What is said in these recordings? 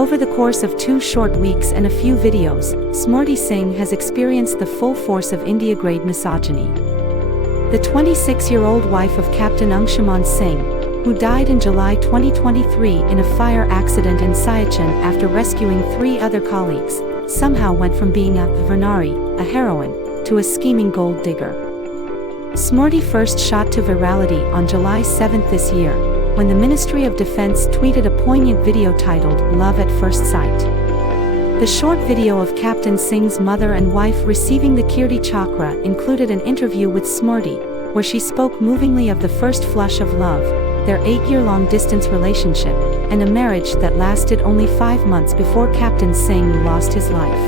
Over the course of 2 short weeks and a few videos, Smriti Singh has experienced the full force of India-grade misogyny. The 26-year-old wife of Captain Anshuman Singh, who died in July 2023 in a fire accident in Siachen after rescuing 3 other colleagues, somehow went from being a Varnari, a heroine, to a scheming gold digger. Smriti first shot to virality on July 7 this year, when the Ministry of Defense tweeted a poignant video titled "Love at First Sight." The short video of Captain Singh's mother and wife receiving the Kirti Chakra included an interview with Smriti, where she spoke movingly of the first flush of love, their 8-year-long distance relationship, and a marriage that lasted only 5 months before Captain Singh lost his life.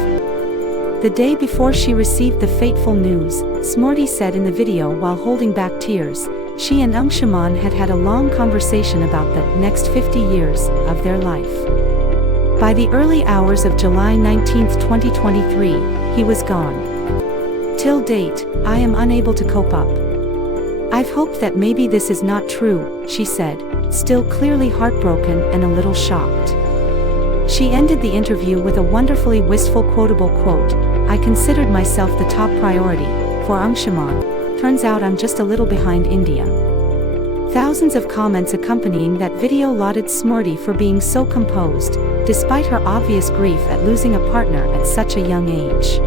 The day before she received the fateful news, Smriti said in the video while holding back tears, she and Anshuman had had a long conversation about the next 50 years of their life. By the early hours of July 19, 2023, he was gone. Till date, I am unable to cope up. I've hoped that maybe this is not true, she said, still clearly heartbroken and a little shocked. She ended the interview with a wonderfully wistful quotable quote, "I considered myself the top priority for Anshuman. Turns out I'm just a little behind India." Thousands of comments accompanying that video lauded Smriti for being so composed, despite her obvious grief at losing a partner at such a young age.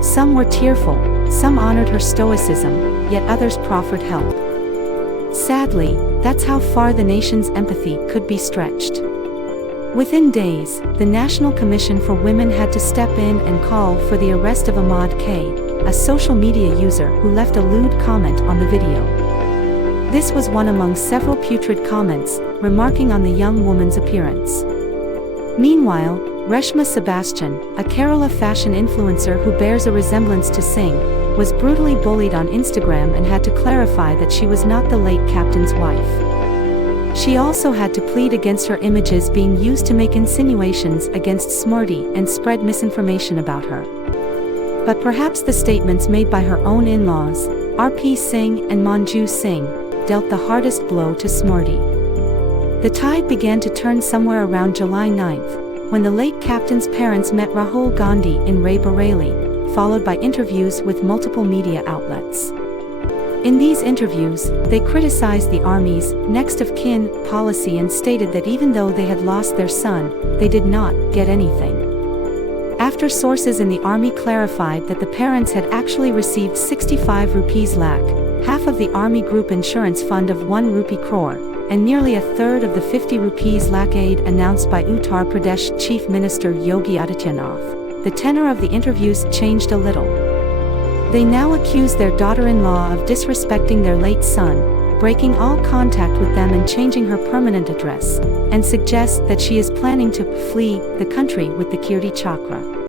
Some were tearful, some honored her stoicism, yet others proffered help. Sadly, that's how far the nation's empathy could be stretched. Within days, the National Commission for Women had to step in and call for the arrest of Ahmad K., a social media user who left a lewd comment on the video. This was one among several putrid comments, remarking on the young woman's appearance. Meanwhile, Reshma Sebastian, a Kerala fashion influencer who bears a resemblance to Singh, was brutally bullied on Instagram and had to clarify that she was not the late captain's wife. She also had to plead against her images being used to make insinuations against Smriti and spread misinformation about her. But perhaps the statements made by her own in-laws, R.P. Singh and Manju Singh, dealt the hardest blow to Smriti. The tide began to turn somewhere around July 9th, when the late captain's parents met Rahul Gandhi in Ray Bareilly, followed by interviews with multiple media outlets. In these interviews, they criticized the Army's next of kin policy and stated that even though they had lost their son, they did not get anything. After sources in the Army clarified that the parents had actually received 65 rupees lakh, half of the Army Group Insurance Fund of 1 rupee crore, and nearly a third of the 50 rupees lakh aid announced by Uttar Pradesh Chief Minister Yogi Adityanath, the tenor of the interviews changed a little. They now accuse their daughter-in-law of disrespecting their late son, breaking all contact with them and changing her permanent address, and suggest that she is planning to flee the country with the Kirti Chakra.